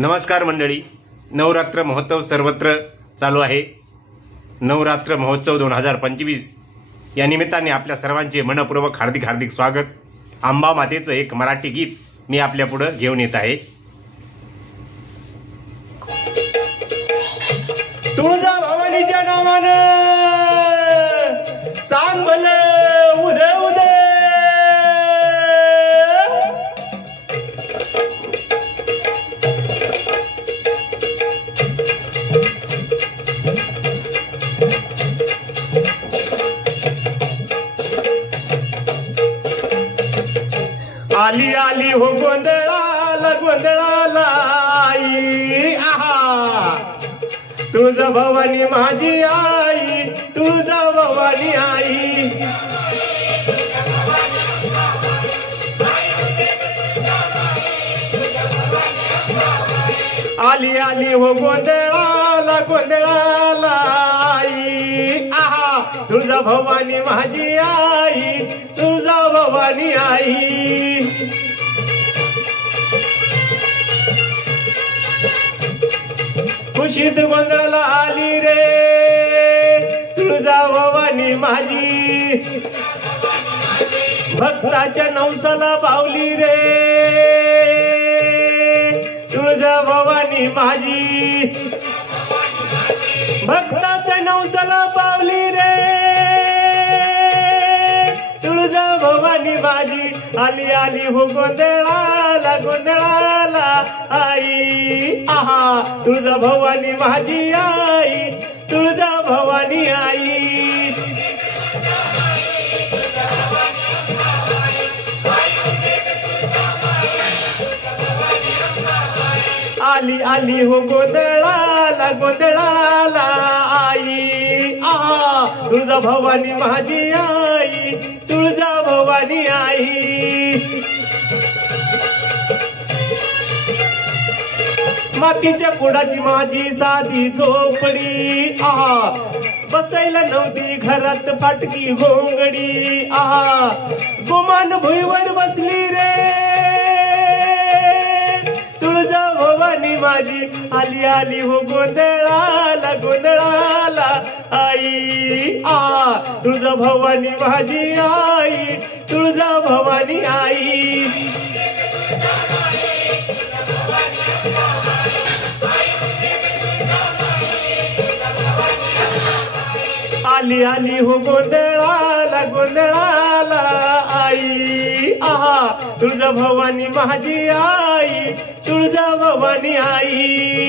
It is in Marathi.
नमस्कार मंडळी, नवरात्र महोत्सव सर्वत्र चालू आहे। नवरात्र महोत्सव 2025 या निमित्ताने आपल्या सर्वांचे मनपूर्वक हार्दिक स्वागत। अंबा मातेचं एक मराठी गीत मी आपल्या पुढे घेऊन येत आहे। तुळजा भवानीच्या नावानं सांग भलं उदय उदय। आली आली हो गोंधळाला गोंधळाला आई, आहा तुळजा भवानी माझी आई, तुळजा भवानी आई। आली आली हो गोंधळाला गोंधळाला आई, आहा तुळजा भवानी माझी आई, तुळजा भवानी आई। खुशीत गोंधळाला आली रे तुळजा भवानी माझी, भक्ताच्या नवसाला पावली रे तुळजा भवानी माझी, भक्ताच्या नवसाला पावली रे तुळजा भवानी माझी। आली आली हो गोंधळाला गोंधळाला आई, आहा तुळजा भवानी माझी आई, तुळजा भवानी आई। आली आली हो गोंधळाला गोंधळाला आई, आहा तुळजा भवानी माझी आई, तुळजा भवानी आई। मातीच्या कुडाची माझी साधी झोपडी, आहा बसायला नव्हती घरात फाटकी घोंगडी, आहा गुमान भुईवर बसली रे तुळजा भवानी माझी। आली आली हो गोंधळाला गोंधळाला आई, आहा तुळजा भवानी माझी आई, तुळजा भवानी आई। आली आली हो गोंधळाला गोंधळाला आई, आहा तुळजा भवानी माझी आई, तुळजा भवानी आई।